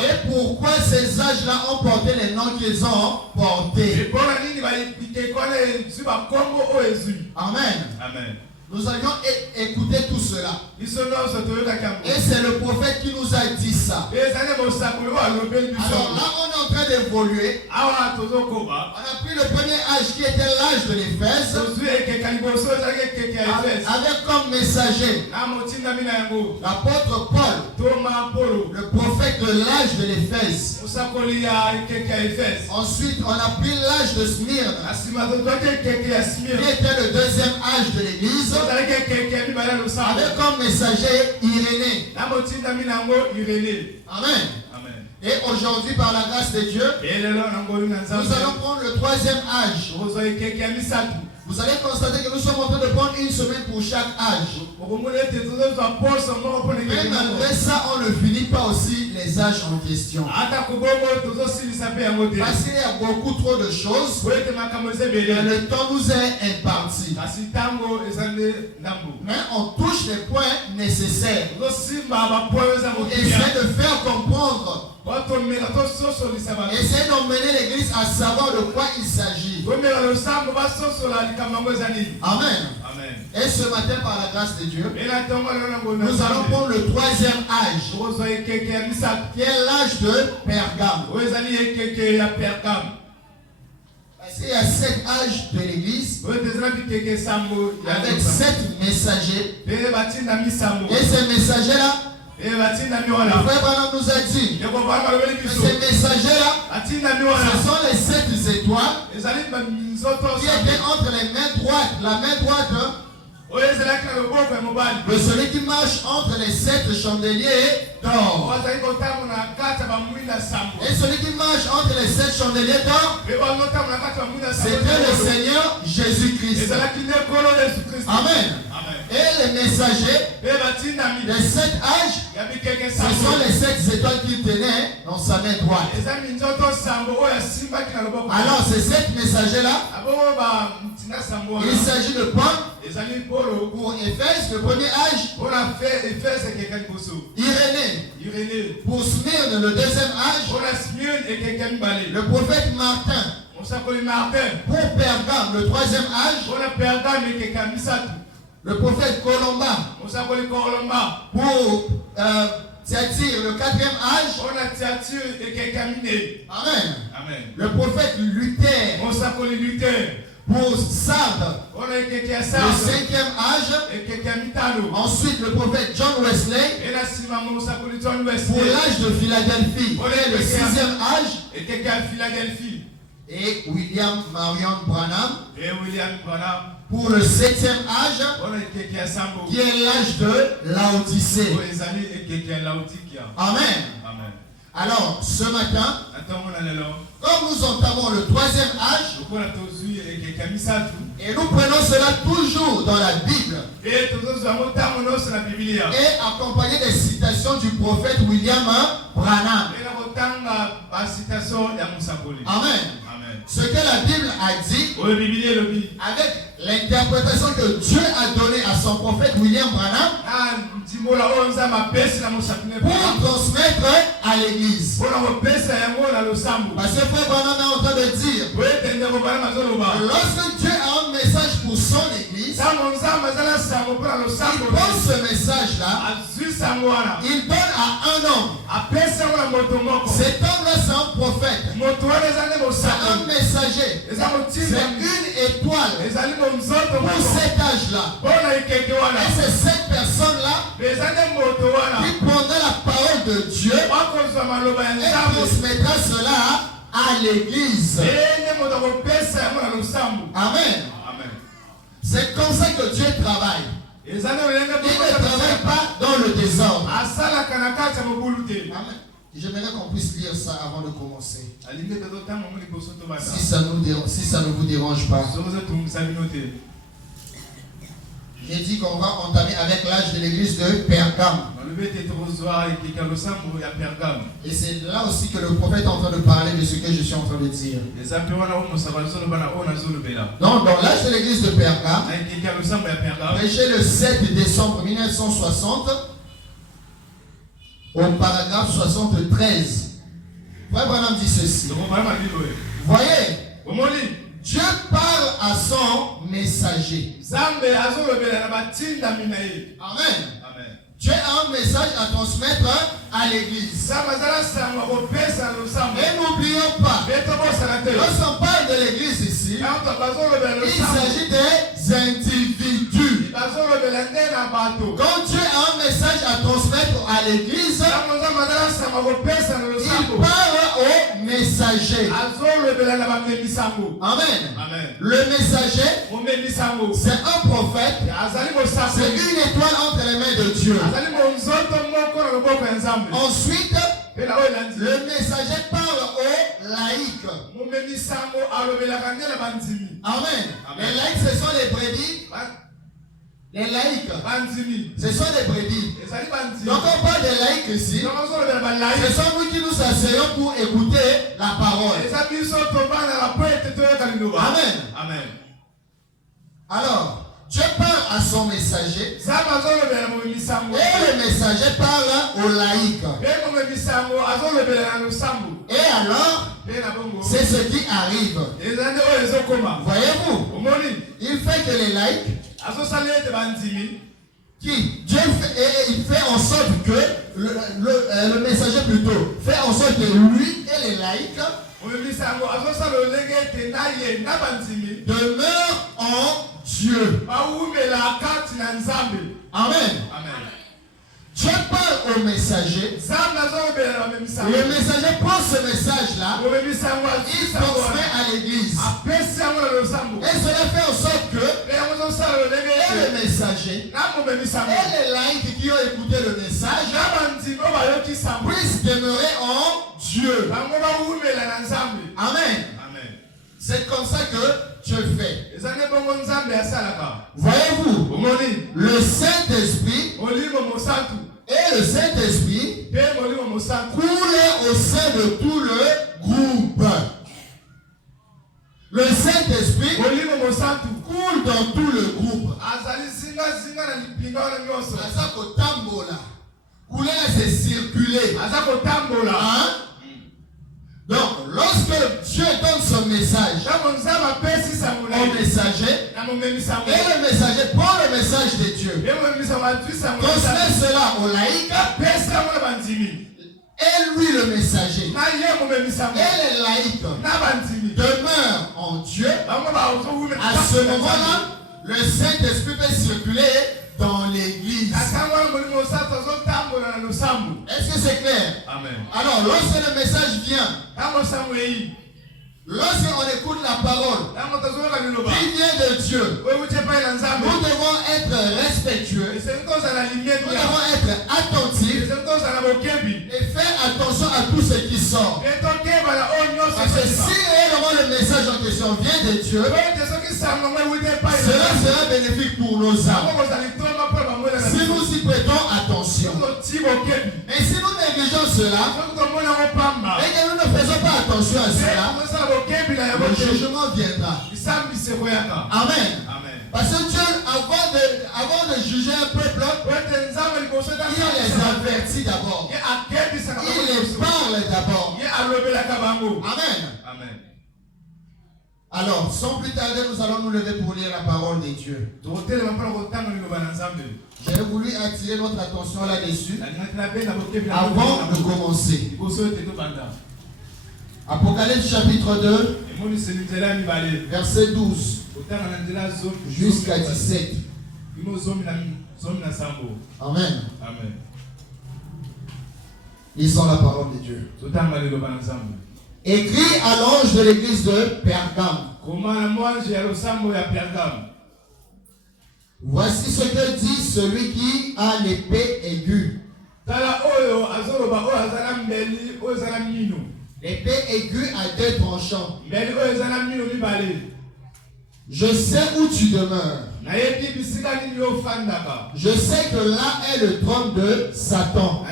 Et pourquoi ces âges-là ont porté les noms qu'ils ont portés? Amen. Amen. Nous allions écouter tout cela. Et c'est le prophète qui nous a dit ça. Alors là, on est en train d'évoluer. On a pris le premier âge qui était l'âge de l'Éphèse. Avec comme messager l'apôtre Paul, le prophète de l'âge de l'Éphèse. Ensuite, on a pris l'âge de Smyrne, qui était le deuxième âge de l'Église. Avec comme messager Irénée. Amen. Et aujourd'hui, par la grâce de Dieu, nous allons prendre le troisième âge. Vous allez constater que nous sommes en train de prendre une semaine pour chaque âge. Mais malgré ça, on ne finit pas aussi les âges en question. Parce qu'il y a beaucoup trop de choses. Et le temps nous est imparti. Mais on touche les points nécessaires. Essayez de faire comprendre. Essayez d'emmener l'église à savoir de quoi il s'agit. Amen. Et ce matin, par la grâce de Dieu, nous allons prendre le troisième âge, qui est l'âge de Pergame. Parce qu'il y a 7 âges de l'église, avec 7 messagers. Et ces messagers-là, le frère Branham nous a dit que ces messagers-là, ce sont les 7 étoiles qui étaient entre les mains droites. La main droite de celui qui marche entre les 7 chandeliers d'or. Et celui qui marche entre les 7 chandeliers d'or, c'était le Seigneur Jésus-Christ. Amen. Et les messagers des 7 âges, ce sont les 7 étoiles qu'il tenait dans sa main droite. Alors ces 7 messagers-là, il s'agit de Paul pour Éphèse, le premier âge. Irénée pour Smyrne, le deuxième âge. Le prophète Martin pour Pergame, le troisième âge. Le prophète Colomba pour Thyatire, le quatrième âge. Amen. Le prophète Luther pour Sardes, le 5e âge. Ensuite, le prophète John Wesley pour l'âge de Philadelphie, le 6e âge. Et William Marion Branham pour le 7e âge, qui est l'âge de Laodicée. Amen. Alors, ce matin, comme nous entamons le 3e âge, et nous prenons cela toujours dans la Bible, et accompagné des citations du prophète William Branham. Amen. Ce que la Bible a dit, avec l'interprétation que Dieu a donnée à son prophète William Branham, pour transmettre à l'église. Parce que frère Branham est en train de dire, lorsque Dieu a un message pour son église, il donne ce message-là, il donne à un homme. Cet homme-là, c'est un prophète. C'est un messager. C'est une étoile pour cet âge-là. Et c'est cette personne-là qui prendra la parole de Dieu et transmettra cela à l'église. Amen. C'est comme ça que Dieu travaille. Il ne travaille pas dans le désordre. Amen. J'aimerais qu'on puisse lire ça avant de commencer. Si ça ne vous dérange pas. J'ai dit qu'on va entamer avec l'âge de l'église de Pergame. Et c'est là aussi que le prophète est en train de parler de ce que je suis en train de dire. Donc, dans l'âge de l'église de Pergame, prêché le 7 décembre 1960, au paragraphe 73. Frère Branham dit ceci. Voyez, Dieu parle à son messager. Amen. Dieu a un message à transmettre à l'église. Et n'oublions pas, lorsqu'on parle de l'église ici, il s'agit des individus. Quand Dieu a un message à transmettre à l'église, il parle au messager. Amen. Le messager, c'est un prophète, c'est une étoile entre les mains de Dieu. Ensuite, le messager parle aux laïcs. Amen. Les laïcs, ce sont les brebis. Les laïcs, ce sont les brebis. Donc on parle des laïcs ici. Ce sont nous qui nous asseyons pour écouter la parole. Amen. Alors, Dieu parle à son messager et le messager parle aux laïcs. Et alors, c'est ce qui arrive. Voyez-vous, il fait que les laïcs, Dieu fait, il fait en sorte que le messager plutôt fait en sorte que lui et les laïcs demeurent en Dieu. Amen. Dieu parle au messager. Le messager prend ce message-là, il transmet à l'église. Et cela fait en sorte que et le messager et les laïcs qui ont écouté le message puissent demeurer en Dieu. Amen. C'est comme ça que Dieu fait. Voyez-vous, le Saint-Esprit et le Saint-Esprit coule au sein de tout le groupe. Le Saint-Esprit coule dans tout le groupe. Couler, c'est circuler. Hein? Donc, lorsque Dieu donne son message au messager, et le messager prend le message de Dieu, transmet cela au laïc, et lui le messager, et les laïcs demeurent en Dieu. À ce moment-là, le Saint-Esprit peut circuler dans l'église. Est-ce que c'est clair? Amen. Alors, lorsque le message vient, lorsqu'on écoute la parole qui vient de Dieu, nous devons être respectueux, nous devons être attentifs et faire attention à tout ce qui sort. Parce que si réellement le message en question vient de Dieu, cela sera bénéfique pour nos âmes. Si nous y prêtons attention. Et si nous négligeons cela, et que nous ne faisons pas attention à cela, le jugement viendra. Amen. Parce que Dieu, avant de juger un peuple, il les avertit d'abord. Il les parle d'abord. Amen. Alors, sans plus tarder, nous allons nous lever pour lire la parole de Dieu. J'ai voulu attirer notre attention là-dessus avant de commencer. Apocalypse chapitre 2, verset 12 jusqu'à 17. Amen. Lisons la parole de Dieu. Écrit à l'ange de l'église de Pergame. Voici ce que dit celui qui a l'épée aiguë. L'épée aiguë a deux tranchants. Je sais où tu demeures. Je sais que là est le trône de Satan.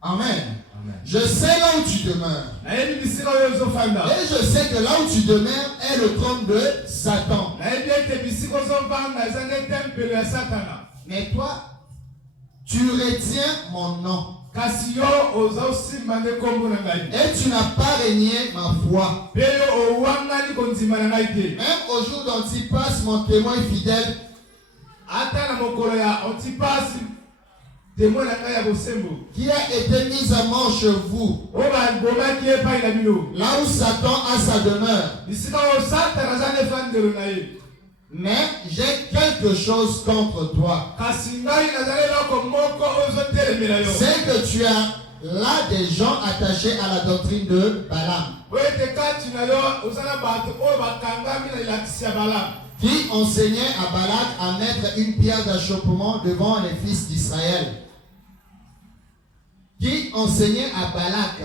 Amen. Je sais là où tu demeures. Et je sais que là où tu demeures est le trône de Satan. Mais toi, tu retiens mon nom. Et tu n'as pas régné ma foi. Même au jour d'Antipas, mon témoin fidèle, qui a été mis à mort chez vous, là où Satan a sa demeure. Mais j'ai quelque chose contre toi. C'est que tu as là des gens attachés à la doctrine de Balaam, qui enseignait à Balak à mettre une pierre d'achoppement devant les fils d'Israël. Qui enseignait à Balak.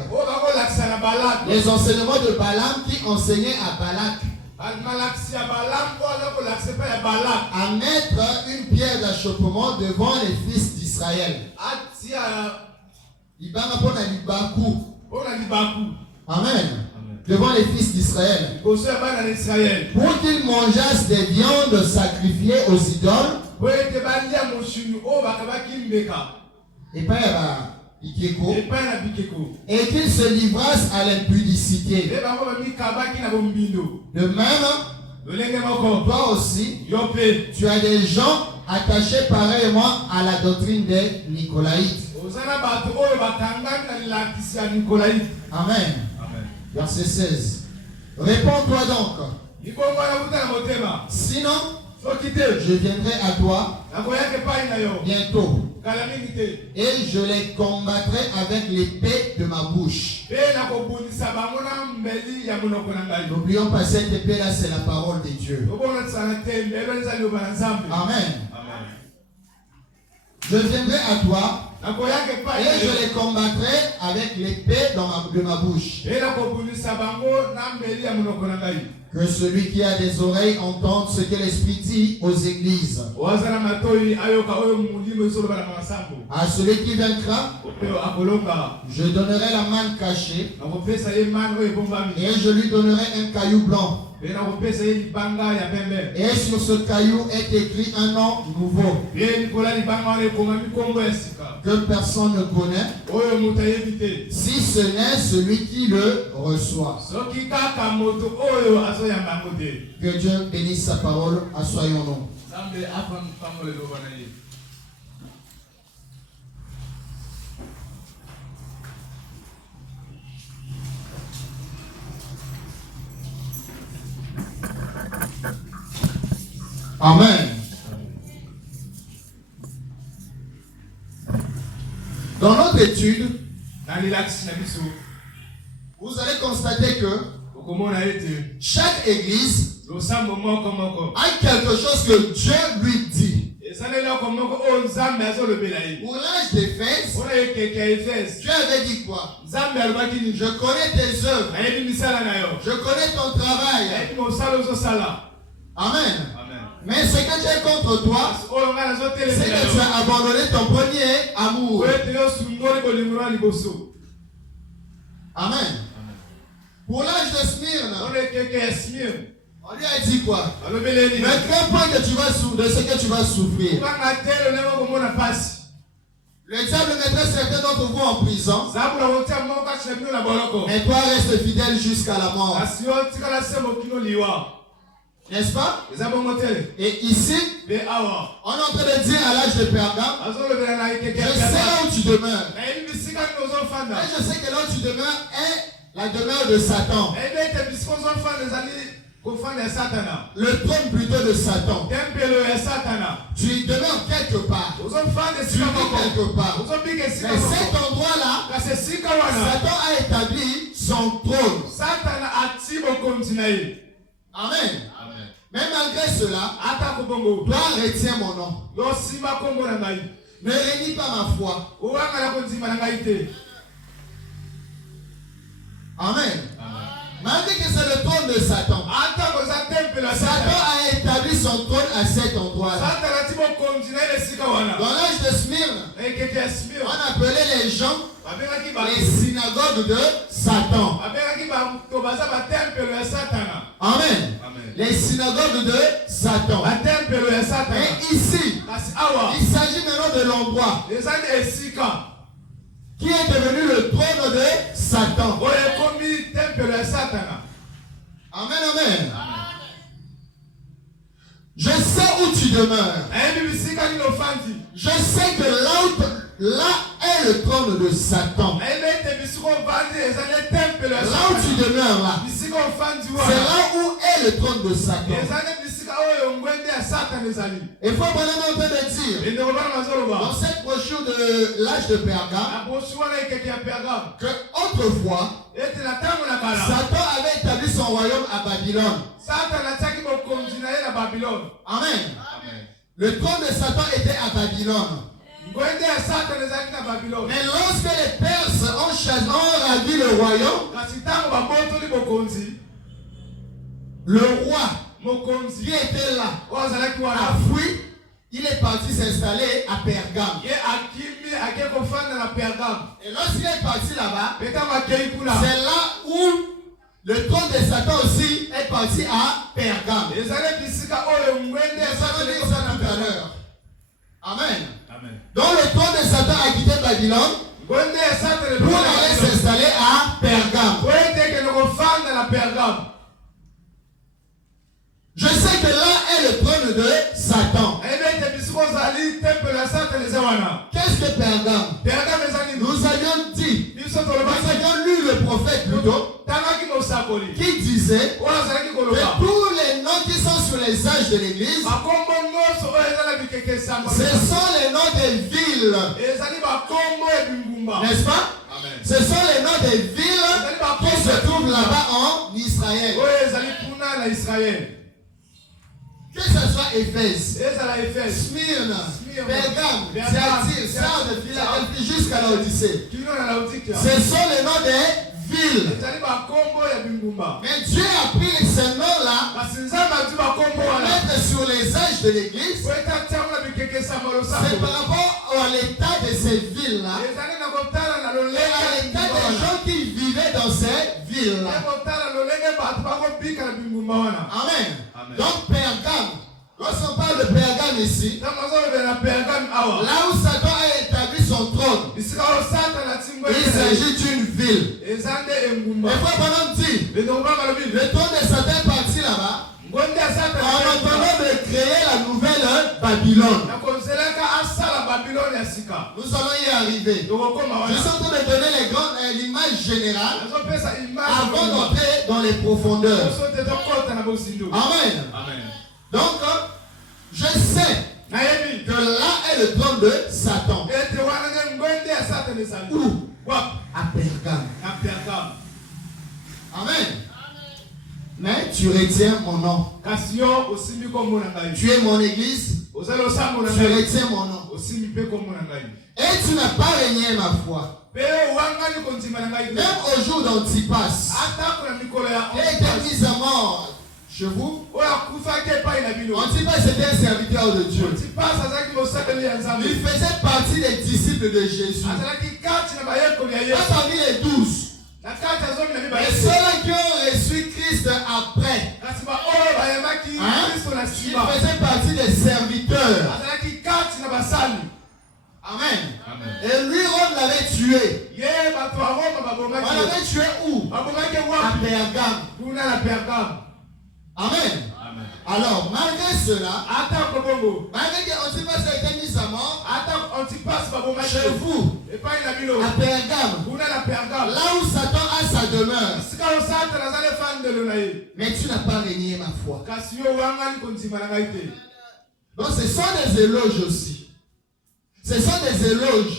Les enseignements de Balaam qui enseignaient à Balak à mettre une pierre d'achoppement devant les fils d'Israël. Amen. Devant les fils d'Israël. Pour qu'ils mangeassent des viandes sacrifiées aux idoles. Et qu'ils se livrassent à l'impudicité. De même, toi aussi, tu as des gens attachés pareillement à la doctrine des Nicolaïtes. Amen. Verset 16. Réponds-toi donc. Sinon, je viendrai à toi bientôt. Et je les combattrai avec l'épée de ma bouche. N'oublions pas, cette épée-là, c'est la parole de Dieu. Amen. Je viendrai à toi et je les combattrai avec l'épée de ma bouche. Que celui qui a des oreilles entende ce que l'Esprit dit aux églises. À celui qui vaincra, je donnerai la manne cachée et je lui donnerai un caillou blanc. Et sur ce caillou est écrit un nom nouveau que personne ne connaît, si ce n'est celui qui le reçoit. Que Dieu bénisse sa parole, assoyons-nous. Amen. Dans notre étude, vous allez constater que chaque église a quelque chose que Dieu lui dit. Pour l'âge d'Éphèse, Dieu avait dit quoi? Je connais tes œuvres. Je connais ton travail. Amen. Mais ce que j'ai contre toi, c'est que tu as abandonné ton premier amour. Amen. Pour l'âge de Smyrne, on lui a dit quoi? Ne crains pas que tu vas de ce que tu vas souffrir. Le diable mettrait certains d'entre vous en prison. Mais toi reste fidèle jusqu'à la mort. N'est-ce pas? Et ici, on est en train de dire à l'âge de Pergame, je sais là où tu demeures. Et je sais que là où tu demeures est la demeure de Satan. Le trône plutôt de Satan. Tu demeures quelque part. Tu vis quelque part. Mais cet endroit-là, Satan a établi son trône. Amen. Mais malgré cela, toi retiens mon nom. Ne réunis pas ma foi. Amen. Malgré que c'est le trône de Satan, Satan a établi son trône à cet endroit-là. Dans l'âge de Smyrne, on appelait les gens les synagogues de Satan. Amen. les synagogues de Satan. Et ici, il s'agit maintenant de l'endroit qui est devenu le trône de Satan. Amen, amen. Je sais où tu demeures. Je sais que là est le trône de Satan. Là où tu demeures là, c'est là où est le trône de Satan. Et il faut vraiment entendre dire dans cette brochure de l'âge de Pergame que autrefois Satan avait établi son royaume à Babylone. Amen. Le trône de Satan était à Babylone. Mais lorsque les Perses ont ravi le royaume, le roi qui était là a fui, il est parti s'installer à Pergame. Et lorsqu'il est parti là-bas, c'est là où le trône de Satan aussi est parti à Pergame. Et ça allons dire ça tout à l'heure. Amen. Donc le trône de Satan a quitté Babylone pour aller s'installer à Pergame. Je sais que là est le trône de Satan. Qu'est-ce que Pergame? Nous avions dit, nous avions lu le prophète plutôt, qui disait que tous les noms qui sont sur les âges de l'église, ce sont les noms des villes. N'est-ce pas? Amen. Ce sont les noms des villes qui se trouvent là-bas en Israël. Que ce soit Éphèse, Smyrne, Pergame, Thyatire, Sardes, Philadelphie jusqu'à l'Odyssée. Ce sont les noms des villes. Mais Dieu a pris ces noms-là pour mettre sur les âges de l'église. C'est par rapport à l'état de ces villes-là et à l'état des gens qui vivaient dans ces villes-là. Amen. Donc Pergame, lorsqu'on parle de Pergame ici, là où Satan a établi son trône, il s'agit d'une ville. Et quoi pendant dire, le trône de Satan est parti là-bas en attendant de créer la nouvelle Babylone. Nous allons y arriver. Je suis en train de donner l'image générale avant d'entrer dans les profondeurs. Amen. Donc, je sais que là est le trône de Satan. Où? À Pergame. Amen. Mais tu retiens mon nom. Tu es mon église. Tu retiens mon nom. Et tu n'as pas régné ma foi. Même au jour d'Antipas, il a été mis à mort chez vous. Antipas était un serviteur de Dieu. Il faisait partie des disciples de Jésus. Pas parmi les 12. Et ceux qui ont reçu Christ après, ils faisaient partie des serviteurs. Amen. Et lui, Rome l'avait tué. On l'avait tué où? À Pergame. Amen. Alors, malgré cela, malgré qu'Antipas a été mis à mort, chez vous, à Pergame, là où Satan a sa demeure, mais tu n'as pas régné ma foi. Donc, ce sont des éloges aussi. Ce sont des éloges.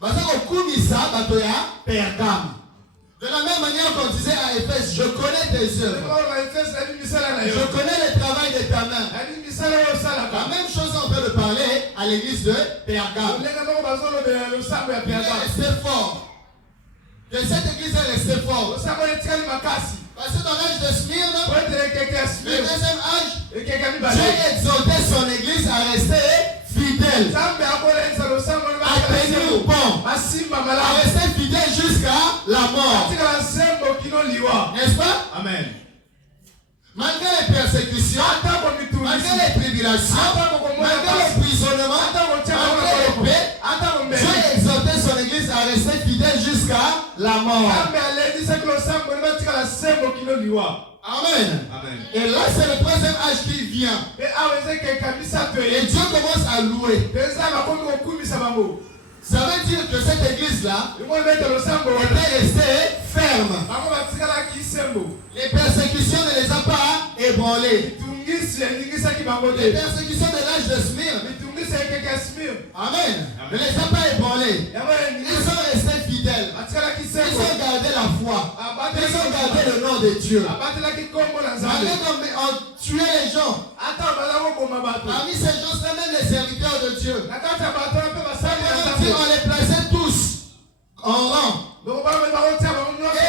Parce qu'au Kumisa, Pergame. De la même manière qu'on disait à Éphèse, je connais tes œuvres. Je connais le travail de ta main. La même chose on peut le parler à l'église de Pergame. Il est resté fort. Que cette église est restée forte. Parce que dans l'âge de Smyrne, le deuxième âge, Dieu exhortait son église à rester fidèle, à tenir au pont, à rester fidèle jusqu'à la mort. N'est-ce pas? Amen. malgré les persécutions, malgré les tribulations, malgré l'emprisonnement, malgré l'épée, Dieu exhortait son église à rester fidèle jusqu'à la mort. Amen. Et là, c'est le troisième âge qui vient. Et Dieu commence à louer. Ça veut dire que cette église-là était restée ferme. Les persécutions ne les a pas ébranlés. Les persécutions de l'âge de Smyrne, Amen, ne les a pas ébranlés. Ils sont restés fidèles. Ils ont gardé la foi. Ils ont gardé le nom de Dieu. Malgré qu'on tué les gens, parmi ces gens-là, même les serviteurs de Dieu, on les plaçait tous en rang. Et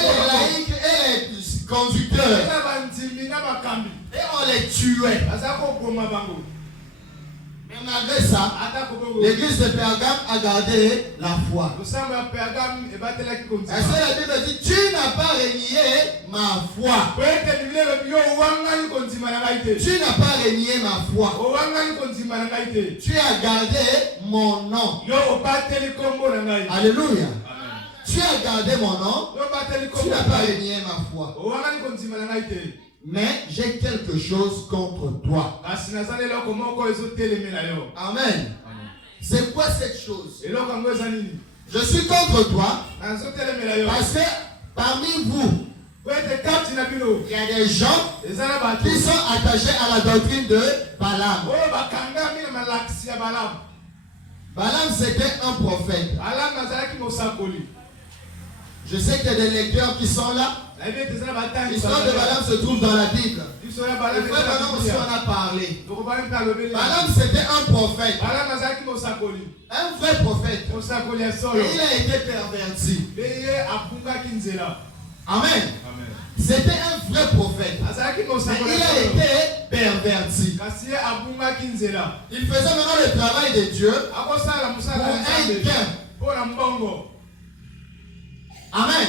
les laïcs et les conducteurs. Et on les tuait. Mais malgré ça, l'église de Pergame a gardé la foi. Est-ce que la Bible dit, tu n'as pas renié ma foi? Tu n'as pas renié ma foi. Tu as gardé mon nom. Alléluia. Tu as gardé mon nom. Tu n'as pas renié ma foi. Mais j'ai quelque chose contre toi. Amen. C'est quoi cette chose? Je suis contre toi parce que parmi vous, il y a des gens qui sont attachés à la doctrine de Balaam. Balaam, c'était un prophète. Je sais qu'il y a des lecteurs qui sont là. L'histoire de Balaam se trouve dans la Bible. Le frère Balaam aussi en a parlé. Balaam, c'était un prophète. Un vrai prophète. Et il a été perverti. Amen. C'était un vrai prophète. Mais il a été perverti. Il faisait maintenant le travail de Dieu pour un gain. Amen.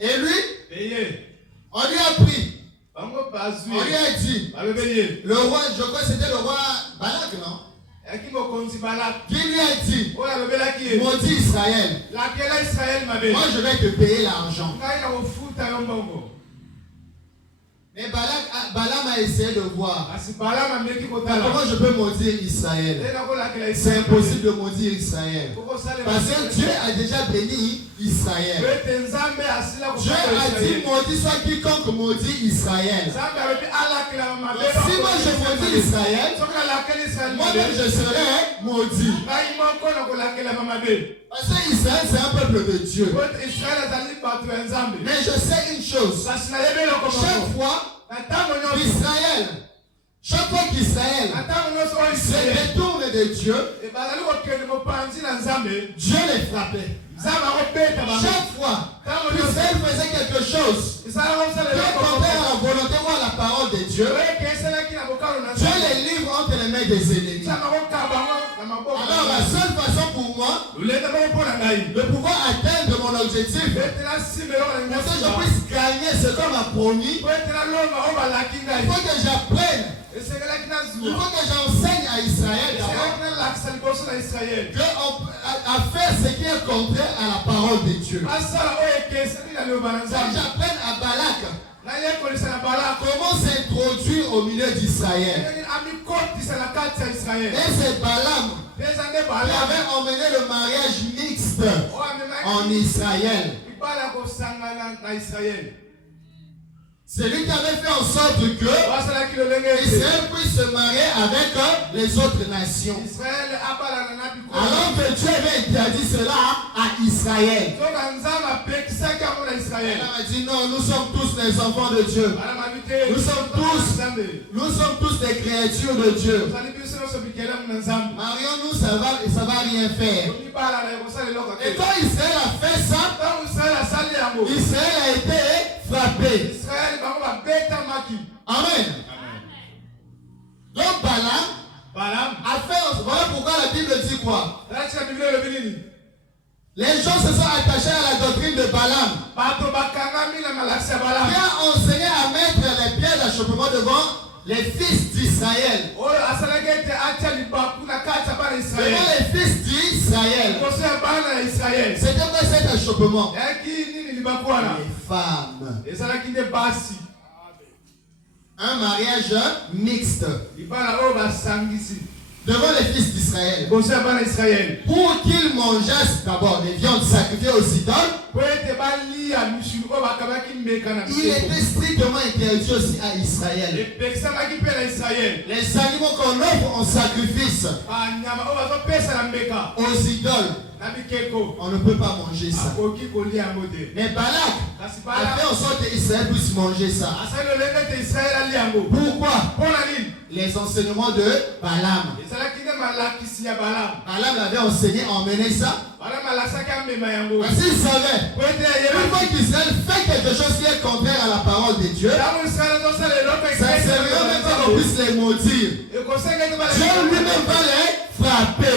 Et lui, on lui a pris. On lui a dit, le roi, je crois que c'était le roi Balak, non? Qui lui a dit, maudit Israël. Moi je vais te payer l'argent. Mais Balaam a essayé de voir comment je peux maudire Israël. C'est impossible de maudire Israël. Parce que Dieu a déjà béni Israël. Dieu a dit maudit soit quiconque maudit Israël. Si moi je maudis Israël, moi-même je serai maudit. Parce que Israël c'est un peuple de Dieu. Mais je sais une chose. Chaque fois qu'Israël se détourne de Dieu, Dieu les frappait. Chaque fois qu'Israël faisait quelque chose qui est contraire à la volonté ou à la parole de Dieu, Dieu les livre entre les mains des ennemis. Alors la seule façon pour moi de pouvoir atteindre mon objectif, pour que je puisse gagner ce qu'on m'a promis, il faut que j'apprenne, il faut que j'enseigne à Israël à faire ce qui est contraire à la parole de Dieu. Quand j'apprenne à Balak comment s'introduire au milieu d'Israël. Et c'est Balaam qui avait emmené le mariage mixte en Israël. C'est lui qui avait fait en sorte que Israël puisse se marier avec les autres nations. Alors que Dieu avait interdit cela à Israël. Elle a dit non, nous sommes tous les enfants de Dieu. Nous sommes tous des créatures de Dieu. Marions-nous, ça va rien faire. Et quand Israël a fait ça, Israël a été frappé. Amen. Donc Balaam a fait. Voilà pourquoi la Bible dit quoi? Les gens se sont attachés à la doctrine de Balaam, qui a enseigné à mettre les pierres d'achoppement devant les fils d'Israël. Devant les fils d'Israël. C'était quoi cet achoppement? Les femmes. Un mariage mixte devant les fils d'Israël, pour qu'ils mangeassent d'abord les viandes sacrifiées aux idoles. Il était strictement interdit aussi à Israël. Les animaux qu'on offre en sacrifice aux idoles, on ne peut pas manger ça. Mais Balak a fait en sorte qu'Israël puisse manger ça. Pourquoi? Les enseignements de Balaam. Balaam avait enseigné, emmené ça. Parce qu'il savait, une fois qu'Israël fait quelque chose qui est contraire à la parole de Dieu, ça ne servira même pas qu'on puisse les maudire. Dieu lui-même va les frapper.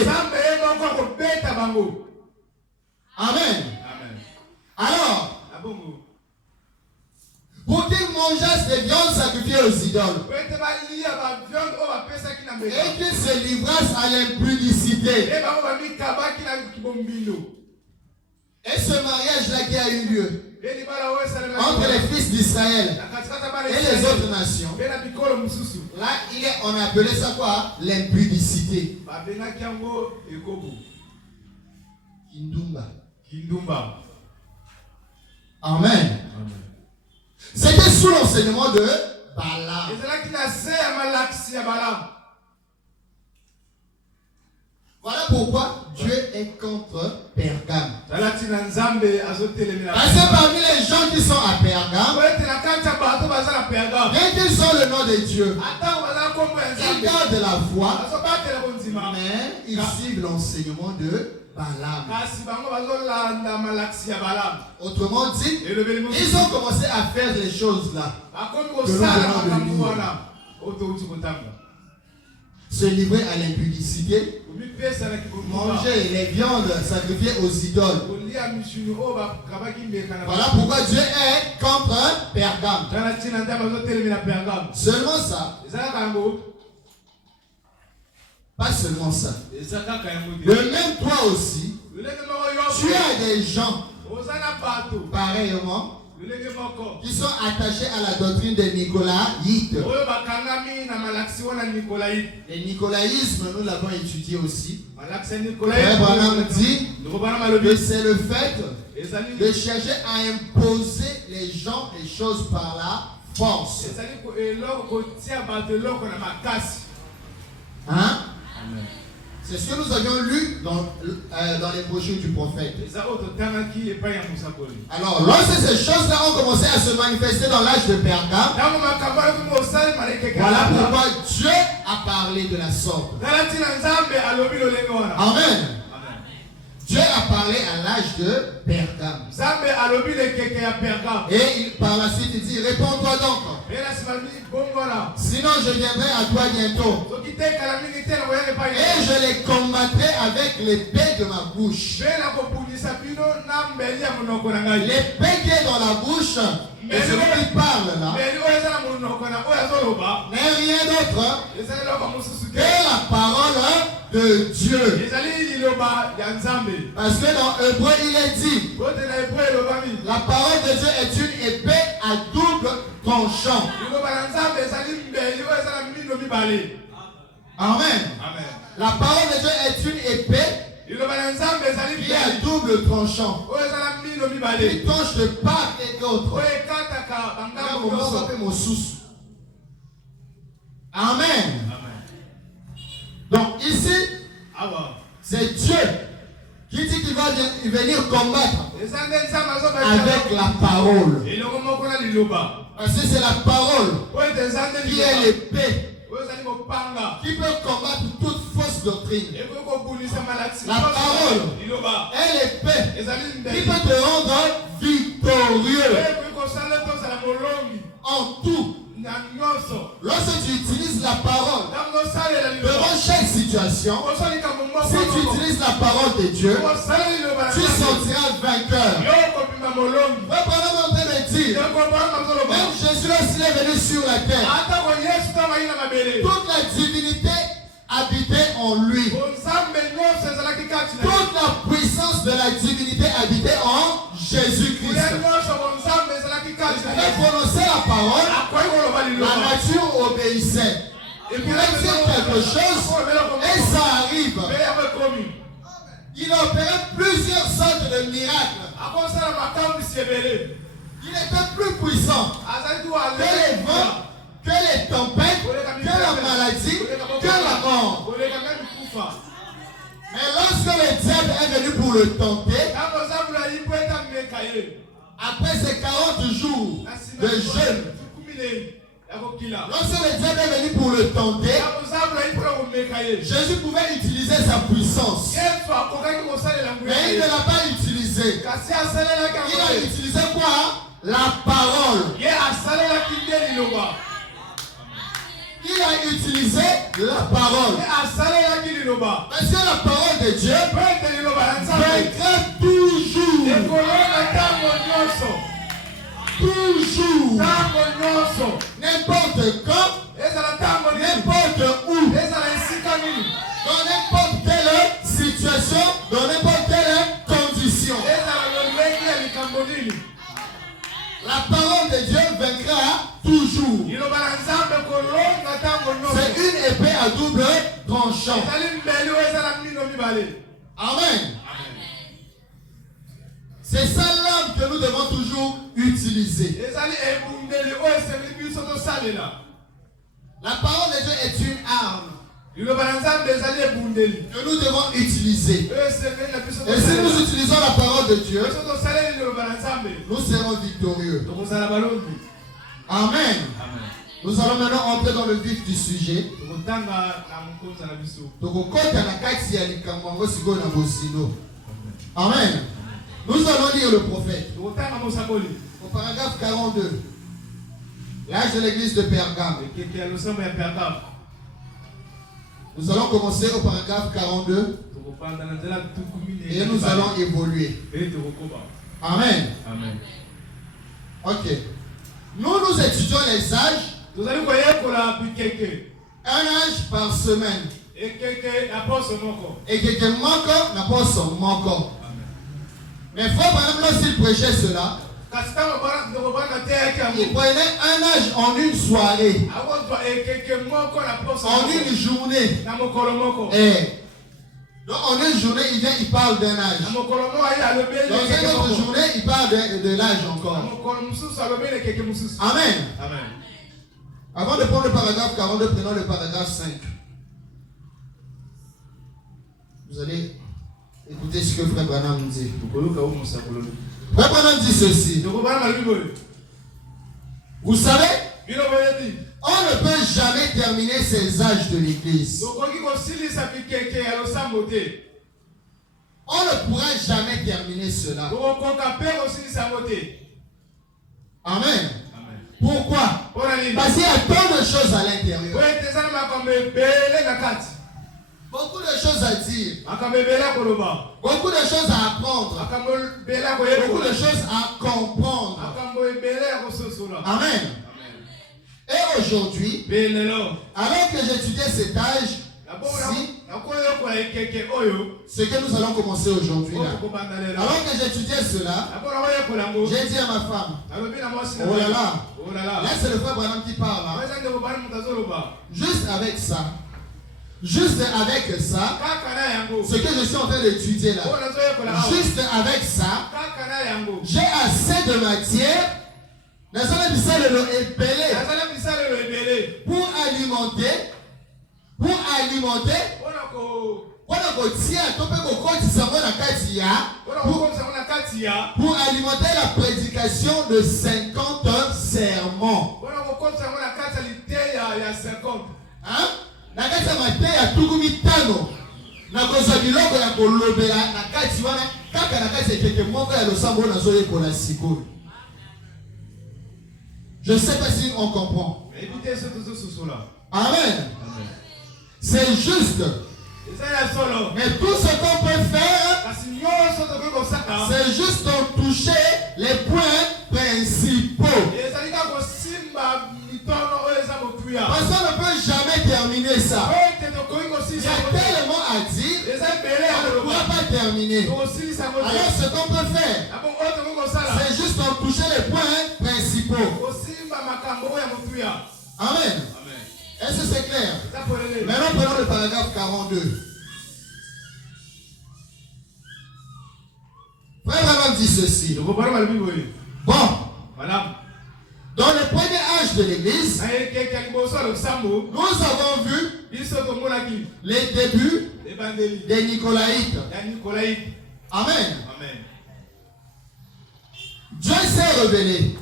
Amen. Alors, pour qu'ils mangeassent des viandes sacrifiées aux idoles et qu'ils se livrassent à l'impudicité. Et ce mariage-là qui a eu lieu entre les fils d'Israël et les autres nations, là, on a appelé ça quoi? L'impudicité. Kindumba. Amen. C'était sous l'enseignement de Balaam. Voilà pourquoi Dieu est contre Pergame. Parce que parmi les gens qui sont à Pergame, bien qu'ils ont le nom de Dieu, ils gardent la foi, mais ils suivent l'enseignement de Balaam. Autrement dit, ils ont commencé à faire les choses là que nous venons de lire. Se livrer à l'impudicité, manger les viandes sacrifiées aux idoles. Voilà pourquoi Dieu est contre Pergame. Seulement ça. Pas seulement ça. De même toi aussi, tu as des gens pareillement qui sont attachés à la doctrine des Nicolaïtes. Les Nicolaïsmes, nous l'avons étudié aussi. Abraham dit que c'est le fait de chercher à imposer les gens et choses par la force. Hein? C'est ce que nous avions lu dans les brochures du prophète. Alors, lorsque ces choses-là ont commencé à se manifester dans l'âge de Pergame, voilà pourquoi Dieu a parlé de la sorte. Amen. Dieu a parlé à l'âge de Pergame. Et par la suite, il dit, réponds-toi donc. Sinon, je viendrai à toi bientôt. Et je les combattrai avec l'épée de ma bouche. L'épée qui est dans la bouche, et celui qui parle là, n'est rien d'autre que la parole de Dieu. Parce que dans Hébreu, il est dit, la parole de Dieu est une épée à double tranchant. Amen. La parole de Dieu est une épée qui est à double tranchant. Il tranche de part et d'autre. Amen. Donc ici, c'est Dieu qui dit qu'il va venir combattre avec la parole. Parce que c'est la parole qui est l'épée qui peut combattre toute fausse doctrine. La parole est l'épée qui peut te rendre victorieux en tout. Lorsque tu utilises la parole devant chaque situation, si tu utilises la parole de Dieu, tu vainqueur. Même Jésus lorsqu'il est venu sur la terre, toute la divinité habitait en lui. Toute la puissance de la divinité habitait en Jésus-Christ. Il pouvait prononcer la parole, la nature obéissait. Il pouvait dire quelque chose et ça arrive. Il opérait plusieurs sortes de miracles. Il était plus puissant que les vents, que les tempêtes, que la maladie, que la mort. Mais lorsque le diable est venu pour le tenter, après ces 40 jours de jeûne, lorsque le diable est venu pour le tenter, Jésus pouvait utiliser sa puissance. Mais il ne l'a pas utilisé. Il a utilisé quoi? La parole. Il a utilisé la parole. Parce que la parole de Dieu vaincra toujours. Toujours. N'importe quand, n'importe où, dans n'importe quelle situation, dans n'importe quelle condition. La parole de Dieu vaincra toujours. C'est une épée à double tranchant. Amen. C'est ça l'arme que nous devons toujours utiliser. La parole de Dieu est une arme que nous devons utiliser. Et si nous utilisons la parole de Dieu, nous serons victorieux. Amen. Nous allons maintenant entrer dans le vif du sujet. Amen. Nous allons lire le prophète. Au paragraphe 42. L'âge de l'église de Pergame. Nous allons commencer au paragraphe 42. Et nous allons évoluer. Amen. Amen. Ok. Nous étudions les âges. Un âge par semaine. Et quelqu'un manque n'a pas son manque. Mais frère, par exemple, lorsqu'il prêchait cela, il prenait un âge en une soirée, en une journée. Et donc en une journée, il vient, il parle d'un âge. Dans une autre journée, il parle de l'âge encore. Amen. Amen. Avant de prendre le paragraphe 42, prenons le paragraphe 5. Vous allez écoutez ce que Frère Branham dit. Frère Branham dit ceci. Vous savez, on ne peut jamais terminer ces âges de l'église. On ne pourra jamais terminer cela. Amen. Pourquoi? Parce qu'il y a tant de choses à l'intérieur. Beaucoup de choses à dire. Beaucoup de choses à apprendre. Beaucoup de choses à comprendre. Amen. Et aujourd'hui, alors que j'étudiais cet âge, ce que nous allons commencer aujourd'hui là. Alors que j'étudiais cela, j'ai dit à ma femme, oh là là, là c'est le frère Branham qui parle. Hein. Juste avec ça, ce que je suis en train d'étudier là, juste avec ça, j'ai assez de matière pour alimenter pour alimenter la prédication de 50 sermons. Hein? Je ne sais pas si on comprend. Amen. C'est juste. Mais tout ce qu'on peut faire, c'est juste est terminé. Alors ce qu'on peut faire, c'est juste en toucher les points principaux. Amen. Est-ce que c'est clair? Maintenant prenons le paragraphe 42. Frère Branham dit ceci. Bon, dans le premier âge de l'Église, nous avons vu les débuts des Nicolaïtes. Amen. Dieu s'est révélé.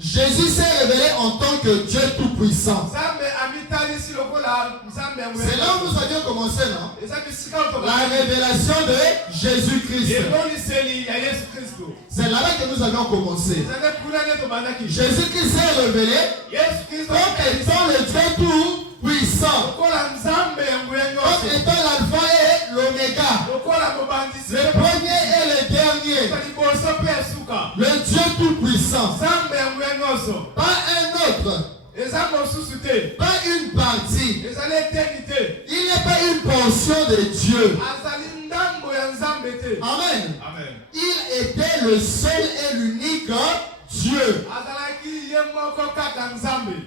Jésus s'est révélé en tant que Dieu Tout-Puissant. C'est là où nous avions commencé, non? La révélation de Jésus-Christ. C'est là que nous avions commencé. Jésus-Christ s'est révélé comme étant le Dieu Tout-Puissant. Comme étant l'alpha et l'oméga. Le premier et le dernier. Le Dieu Tout-Puissant. Pas un autre. Pas une partie. Il n'est pas une portion de Dieu. Amen. Il était le seul et l'unique Dieu.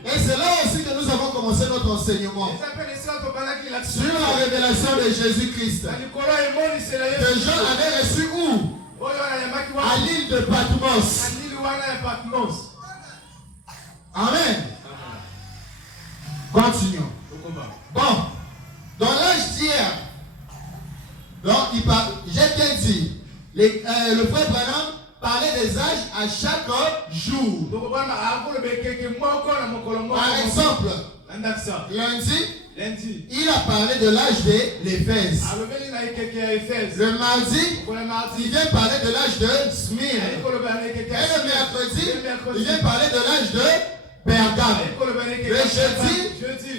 Et c'est là aussi que nous avons commencé notre enseignement. Sur la révélation de Jésus-Christ. Que Jean avait reçu où? À l'île de Patmos. Amen. Continuons. Bon, dans l'âge d'hier, j'ai bien dit, le frère Branham parlait des âges à chaque jour. Par exemple, lundi, il a parlé de l'âge de l'Éphèse. Le mardi, il vient parler de l'âge de Smyrne. Et le mercredi, il vient parler de l'âge de Pergame. Le jeudi,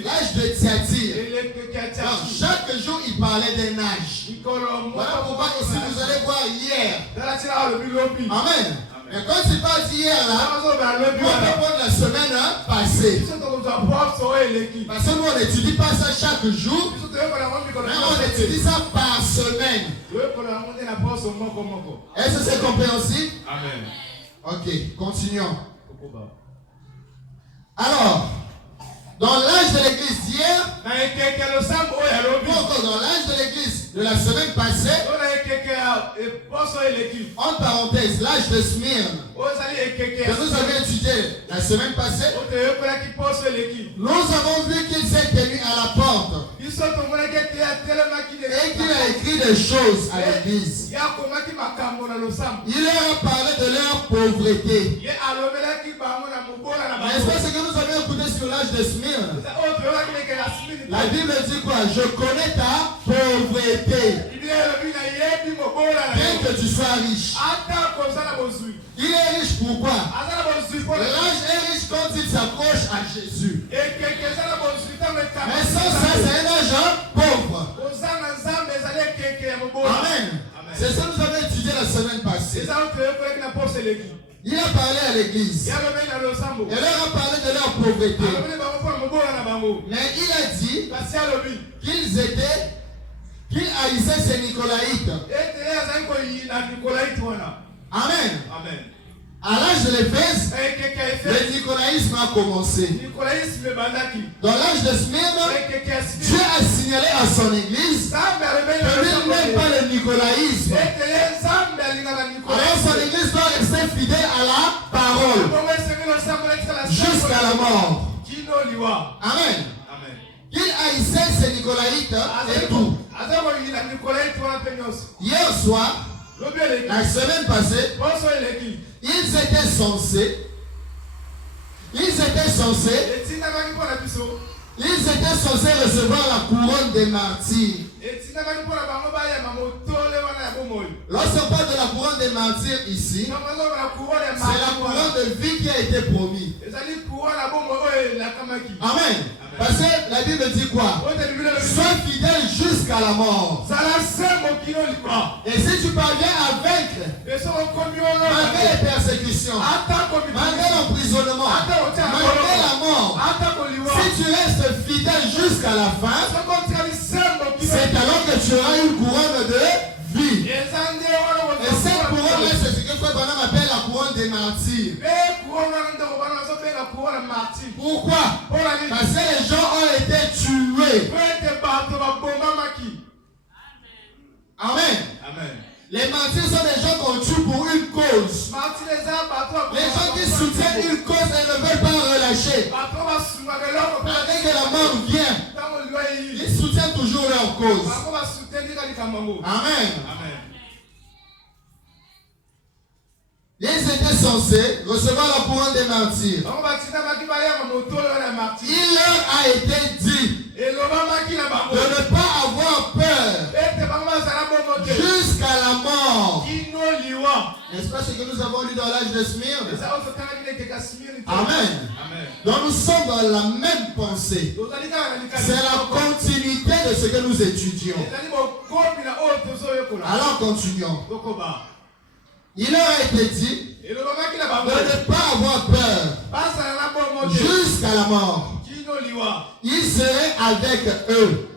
l'âge de Thyatire. Chaque jour, il parlait d'un âge. Voilà pourquoi ici, vous allez voir hier. Amen. Et quand il parle d'hier là, on peut prendre la semaine passée. Parce que nous, on n'étudie pas ça chaque jour, mais on étudie ça par semaine. Est-ce que c'est compréhensible? Amen. Ok, continuons. Alors, dans l'âge de l'église d'hier, ou encore dans l'âge de l'église de la semaine passée, en parenthèse, l'âge de Smyrne, que nous avions étudié la semaine passée, nous avons vu qu'il s'est tenu à la porte et qu'il a écrit des choses à l'église. Il leur a parlé de leur pauvreté. N'est-ce pas ce que nous avions écouté sur l'âge de Smyrne? La Bible dit quoi? Je connais ta pauvreté. Bien que tu sois riche. Il est riche pourquoi? L'âge est riche quand il s'approche à Jésus. Mais sans ça, c'est un âge pauvre. Amen. C'est ça que nous avons étudié la semaine passée. Il a parlé à l'église. Et leur a parlé de leur pauvreté. Mais il a dit qu'ils haïssaient ces Nicolaïtes. Amen. À l'âge de l'Éphèse, le nicolaïsme a commencé. Dans l'âge de Smyrne, Dieu a signalé à son église que lui n'aime pas le nicolaïsme. Alors son église doit rester fidèle à la parole jusqu'à la mort. Amen. Il haïssait ces nicolaïtes et tout. Hier soir, la semaine passée, ils étaient censés recevoir la couronne des martyrs. Lorsqu'on parle de la couronne des martyrs ici, c'est la couronne de vie qui a été promise. Amen. Parce que la Bible dit quoi? Sois fidèle jusqu'à la mort. Et si tu parviens à vaincre, malgré les persécutions, malgré l'emprisonnement, malgré la mort, si tu restes fidèle jusqu'à la fin, c'est alors que tu auras une couronne de couronne des martyrs. Pourquoi? Parce que les gens ont été tués. Amen. Amen. Les martyrs sont des gens qu'on tue pour une cause. Les gens qui soutiennent une cause et ne veulent pas relâcher. Dès que la mort vient, ils soutiennent toujours leur cause. Amen. Ils étaient censés recevoir la couronne des martyrs. Il leur a été dit de ne pas avoir peur jusqu'à la mort. N'est-ce pas ce que nous avons lu dans l'âge de Smyrne? Amen. Donc nous sommes dans la même pensée. C'est la continuité de ce que nous étudions. Alors continuons. Il leur a été dit de ne pas avoir peur jusqu'à la mort. Il serait avec eux.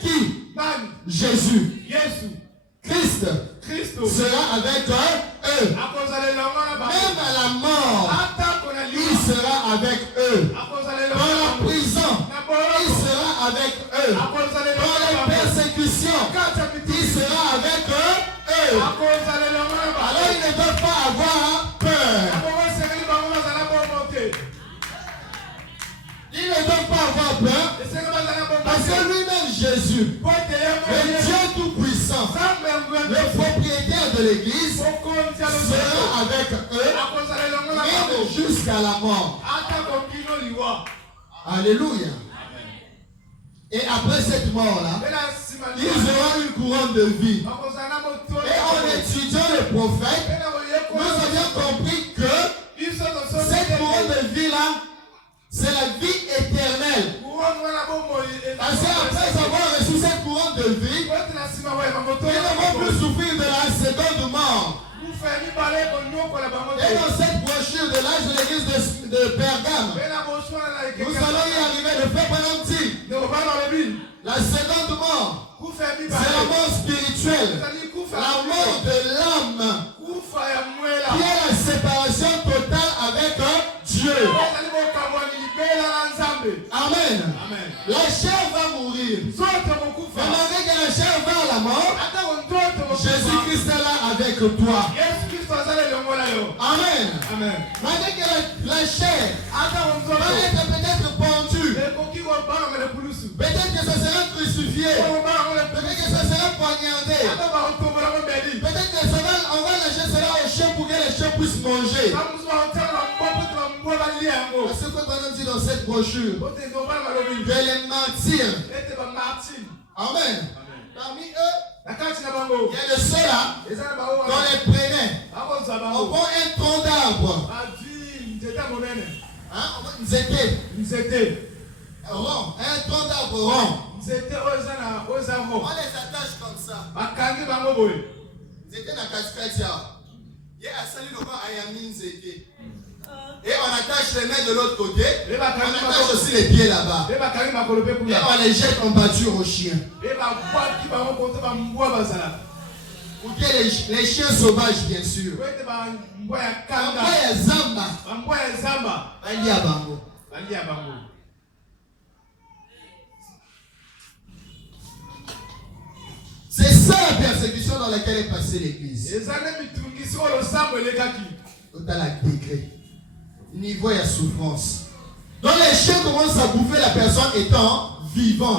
Qui? Jésus. Christ sera avec eux. Même à la mort, il sera avec eux. Dans la prison, il sera avec eux. Dans les persécutions, il sera avec eux. Alors ils ne peuvent pas avoir peur. Ils ne peuvent pas avoir peur parce que lui-même Jésus, le Dieu Tout-Puissant, le propriétaire de l'Église, sera avec eux même jusqu'à la mort. Alléluia. Et après cette mort-là, ils auront une couronne de vie. Et en étudiant les prophètes, nous avions compris que cette couronne de vie-là, c'est la vie éternelle. Parce qu'après avoir reçu cette couronne de vie, ils ne vont plus souffrir de la seconde mort. Et dans cette brochure de l'âge de l'église de Pergame, nous allons y arriver. Le frère Branham dit, la seconde mort, c'est la mort spirituelle, la mort de l'âme, qui est la séparation totale avec Dieu. Amen. La chair va mourir. Malgré que la chair va à la mort, Jésus-Christ est là avec toi. Amen. Malgré que la chair va être peut-être pendue, peut-être que ça sera crucifié, peut-être que ça sera poignardé, peut-être que on va lâcher cela aux chiens pour que les chiens puissent manger. Parce que Branham dit dans cette brochure que les martyrs, amen, parmi eux, il y a de ceux-là qu'on les prenait. On prend un tronc d'arbre. Rond, un tronc d'arbre rond. On les attache comme ça. Ils étaient dans la cascade. Il y a Asali Loba Ayamin Zété. Et on attache les mains de l'autre côté. On attache aussi les pieds là-bas. Et on les jette en pâture aux chiens. Pour que les chiens sauvages, bien sûr. C'est ça la persécution dans laquelle est passée l'église. Dans la degré. Niveau de souffrance. Donc les chiens commencent à bouffer la personne étant vivant.